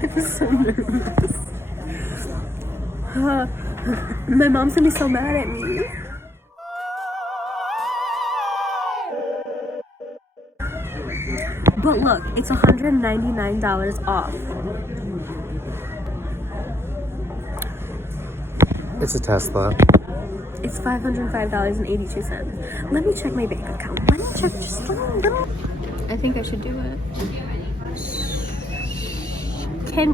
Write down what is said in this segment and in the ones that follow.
So nervous. My mom's gonna be so mad at me. But look, it's $199 off. It's a Tesla. It's $505.82. Let me check my bank account. Let me check just a little. I think I should do it.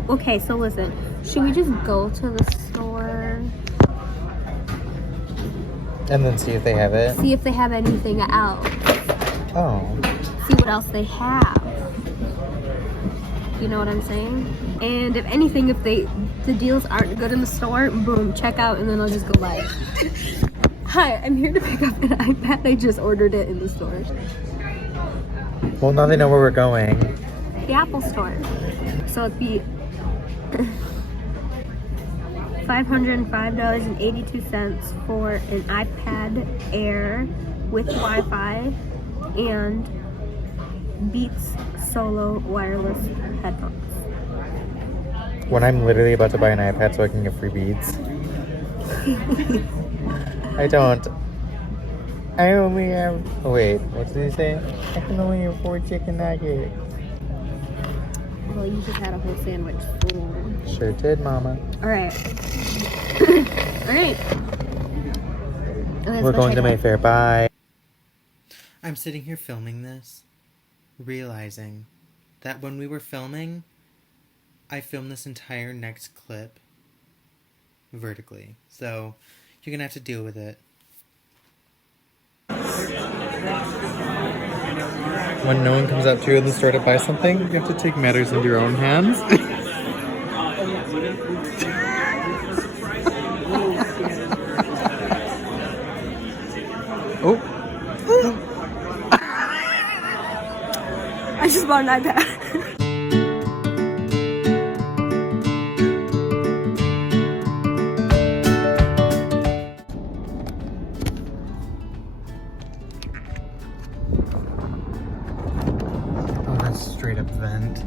Okay, so listen. Should we just go to the store? And then see if they have it? See if they have anything else. Oh. See what else they have. You know what I'm saying? And if anything, if the deals aren't good in the store, boom, check out, and then I'll just go buy it. Hi, I'm here to pick up an iPad. I just ordered it in the store. Well, now they know where we're going. The Apple store. So it'd be $505.82 for an iPad Air with Wi-Fi and Beats Solo wireless headphones. When I'm literally about to buy an iPad so I can get free Beats. I only have... Oh, wait, what did he say? I can only have 4 chicken nuggets. Well, you just had a whole sandwich. Ooh. Sure did, Mama. Alright. Alright. We're going to Mayfair. Bye. I'm sitting here filming this, realizing that when we were filming, I filmed this entire next clip vertically. So, you're gonna have to deal with it. When no one comes up to you in the store to buy something, you have to take matters into your own hands. Oh. I just bought an iPad. Oh, that's straight up vent.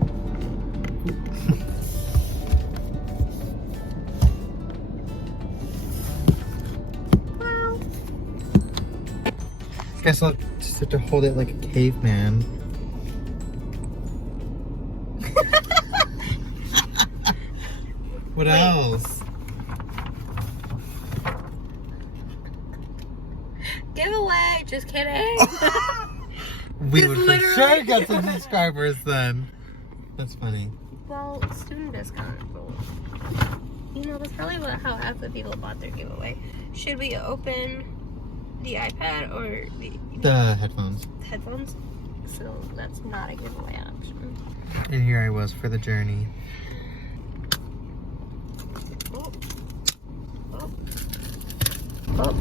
Wow. Guess I'll just have to hold it like a caveman. What else? Giveaway, just kidding. We would for sure get some subscribers then. That's funny. Well, student discount. You know, that's probably how half the people bought their giveaway. Should we open the iPad or The headphones. headphones? So that's not a giveaway option. And here I was for the journey. Oh. Oh. Oh.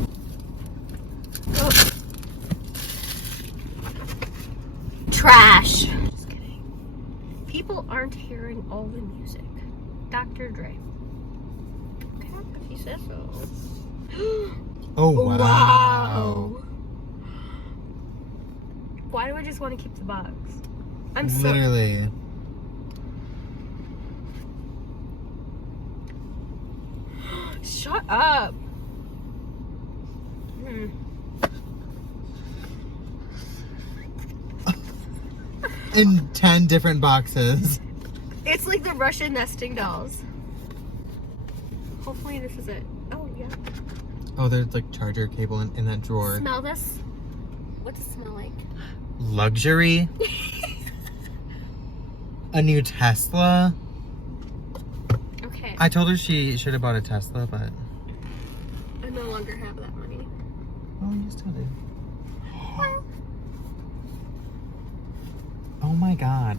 Oh. Trash. Just kidding. People aren't hearing all the music. Dr. Dre. Okay, if he says so. Oh, wow. Why do I just want to keep the box? I'm so... Literally. Shut up. In 10 different boxes. It's like the Russian nesting dolls. Hopefully this is it. Oh, yeah. Oh, there's like charger cable in that drawer. Smell this. What does it smell like? Luxury. A new Tesla. Okay. I told her she should have bought a Tesla, but... I no longer have that money. Oh, you still do. Oh my god.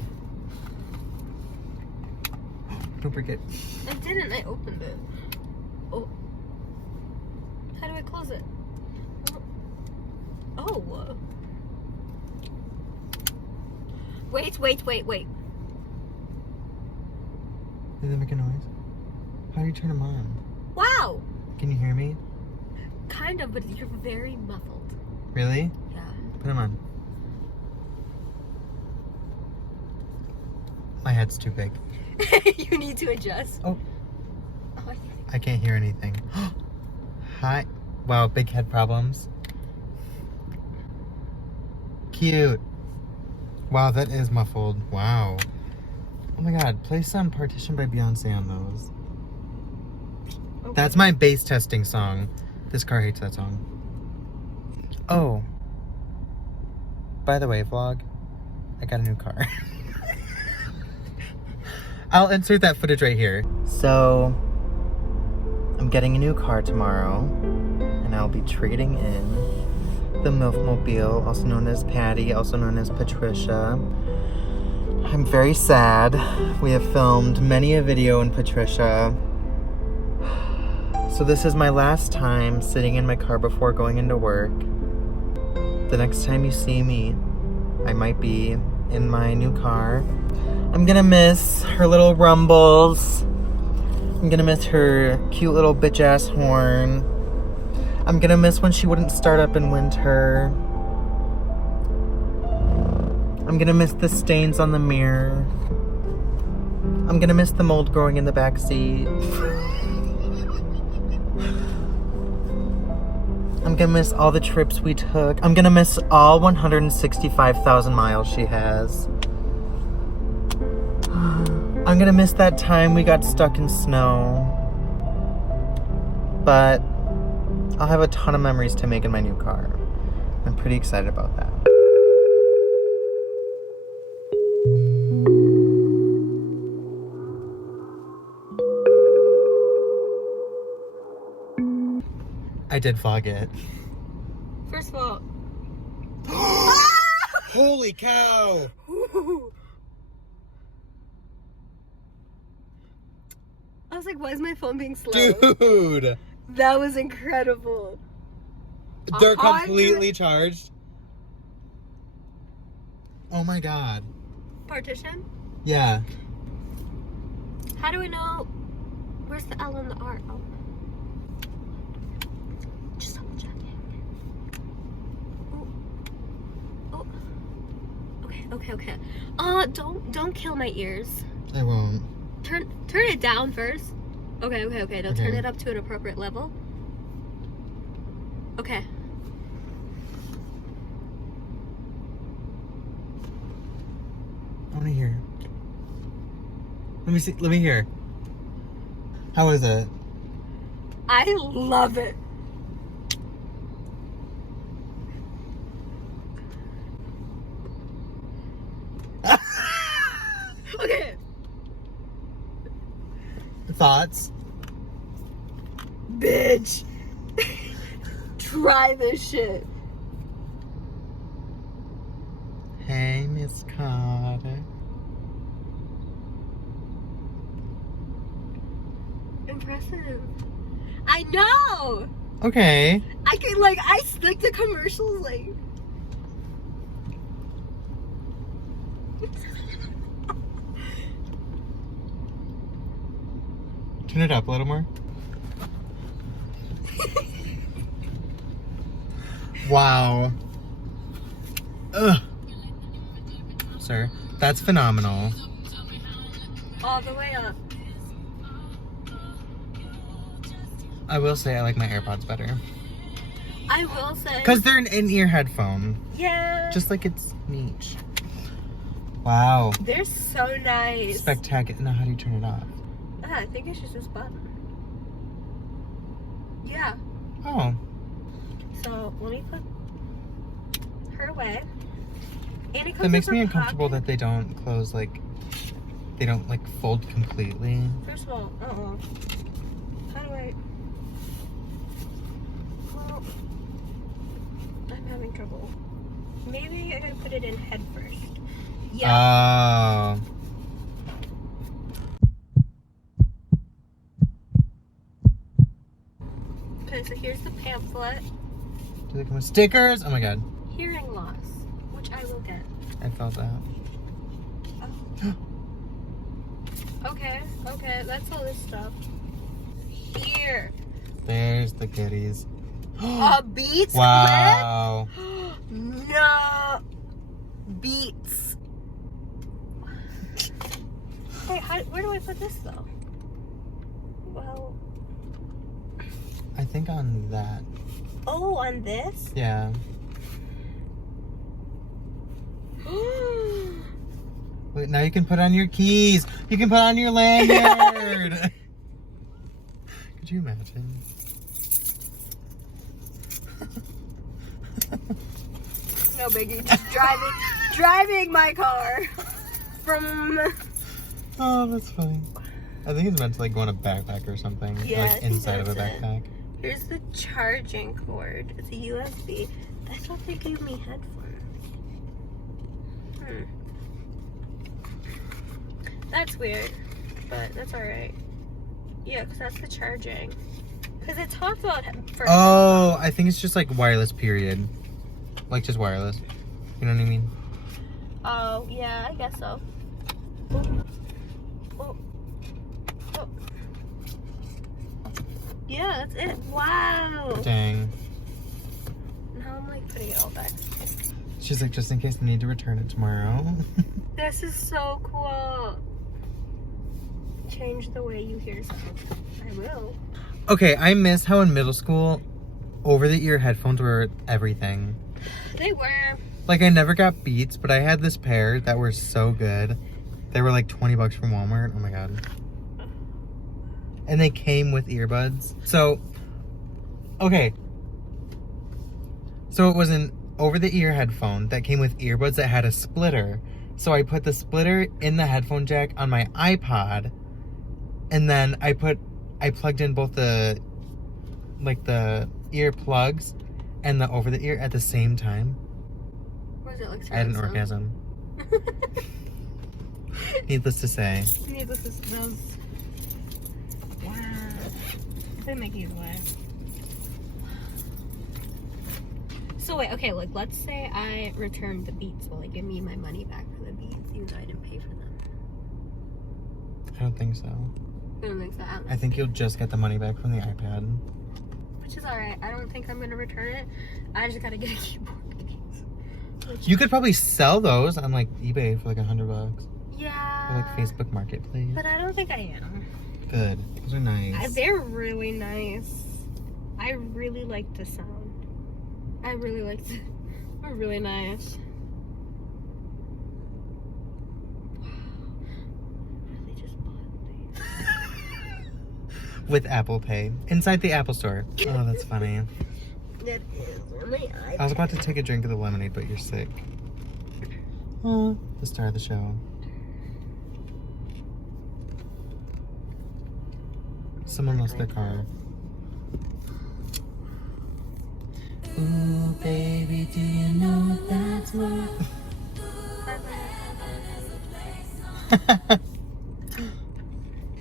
Don't break it. I didn't. I opened it. Oh. How do I close it? Oh. Wait. Did they make a noise? How do you turn them on? Wow. Can you hear me? Kind of, but you're very muffled. Really? Yeah. Put them on. My head's too big. You need to adjust. Oh. Oh, I can't hear anything. Hi. Wow, big head problems. Cute. Wow, that is muffled. Wow. Oh my god, play some Partition by Beyonce on those. Okay. That's my bass testing song. This car hates that song. Oh. By the way, vlog, I got a new car. I'll insert that footage right here. So, I'm getting a new car tomorrow, and I'll be trading in the Milfmobile, also known as Patty, also known as Patricia. I'm very sad. We have filmed many a video in Patricia. So this is my last time sitting in my car before going into work. The next time you see me, I might be in my new car. I'm gonna miss her little rumbles. I'm gonna miss her cute little bitch ass horn. I'm gonna miss when she wouldn't start up in winter. I'm gonna miss the stains on the mirror. I'm gonna miss the mold growing in the back seat. I'm gonna miss all the trips we took. I'm gonna miss all 165,000 miles she has. I'm gonna miss that time we got stuck in snow. But I'll have a ton of memories to make in my new car. I'm pretty excited about that. I did vlog it. First of all... Holy cow! I was like, why is my phone being slow? Dude! That was incredible. They're completely charged. Oh my god. Partition? Yeah. How do we know? Where's the L and the R? Oh. Just double checking. Oh. Okay. Don't kill my ears. I won't. Turn it down first. Okay. Now turn it up to an appropriate level. Okay. I want to hear. Let me see. Let me hear. How is it? I love it. Okay. Thoughts? Bitch. Try this shit. Hey, Miss Carter. Impressive. I know. Okay. I stick to commercials like. Turn it up a little more. Wow. Ugh. Sir, that's phenomenal. All the way up. I will say I like my AirPods better. I will say. Because they're an in-ear headphone. Yeah. Just like it's niche. Wow. They're so nice. Spectacular. Now, how do you turn it off? I think it's just this button. Yeah. Oh. So let me put her away. And it comes That makes with me a uncomfortable pocket. that they don't close, like, they don't, like, fold completely. First of all, how do I? Well, I'm having trouble. Maybe I gotta put it in head first. Yeah. Oh. Okay, so here's the pamphlet. Do they come with stickers? Oh my god. Hearing loss, which I will get. I felt that. Okay, that's all this stuff. Here. There's the goodies. Beats? Wow. No. Beats. Hey, where do I put this though? Well, I think on that. oh, on this? Yeah. Wait, now you can put on your keys. You can put on your lanyard. Could you imagine? No biggie, just driving my car from. Oh, that's funny. I think it's meant to like go in a backpack or something. Yeah, like inside of a backpack. Here's the charging cord. It's a USB. I thought they gave me headphones. That's weird, but that's alright. Yeah, because that's the charging. Because it talks about Oh, I think it's just like wireless, period. Like just wireless. You know what I mean? Oh, yeah, I guess so. Oh. Yeah, that's it. Wow. Dang. Now I'm like putting it all back. She's like, just in case I need to return it tomorrow. This is so cool. Change the way you hear sound. I will. Okay, I miss how in middle school, over-the-ear headphones were everything. They were. Like, I never got Beats, but I had this pair that were so good. They were like $20 from Walmart. Oh my god. And they came with earbuds. So, okay. So it was an over-the-ear headphone that came with earbuds that had a splitter. So I put the splitter in the headphone jack on my iPod. And then I plugged in both the ear plugs and the over-the-ear at the same time. Was it like I had an orgasm. Needless to say. Needless to say. Wow. They make these away. So wait, okay, like let's say I returned the Beats. Will they give me my money back for the Beats even though I didn't pay for them? I don't think so. I don't think so. I think you'll just get the money back from the iPad. Which is alright. I don't think I'm gonna return it. I just gotta get a keyboard case. You could probably sell those on like eBay for like $100. Yeah. Or like Facebook Marketplace. But I don't think I am. Good. Those are nice. They're really nice. I really like the sound. I really like the. They're really nice. Wow. They just bought these. With Apple Pay. Inside the Apple Store. Oh, that's funny. That is on my iPad. I was about to take a drink of the lemonade, but you're sick. Oh, the star of the show. Someone lost their car. Ooh, baby, do you know that's what?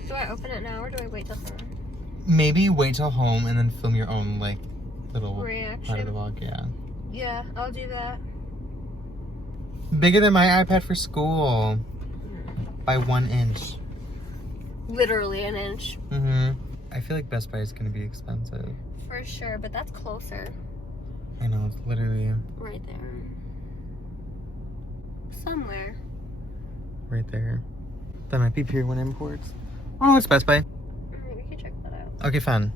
Do I open it now or do I wait till home? Maybe wait till home and then film your own, like, little Reaction? part of the vlog, yeah. Yeah, I'll do that. Bigger than my iPad for school. By 1 inch. Literally an inch. Mm-hmm. I feel like Best Buy is gonna be expensive. For sure, but that's closer. I know, it's literally Right there. Somewhere. right there. That might be Pier 1 Imports. Oh, it's Best Buy. Alright, we can check that out. Okay, fun.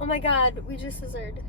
Oh my god, we just scissored.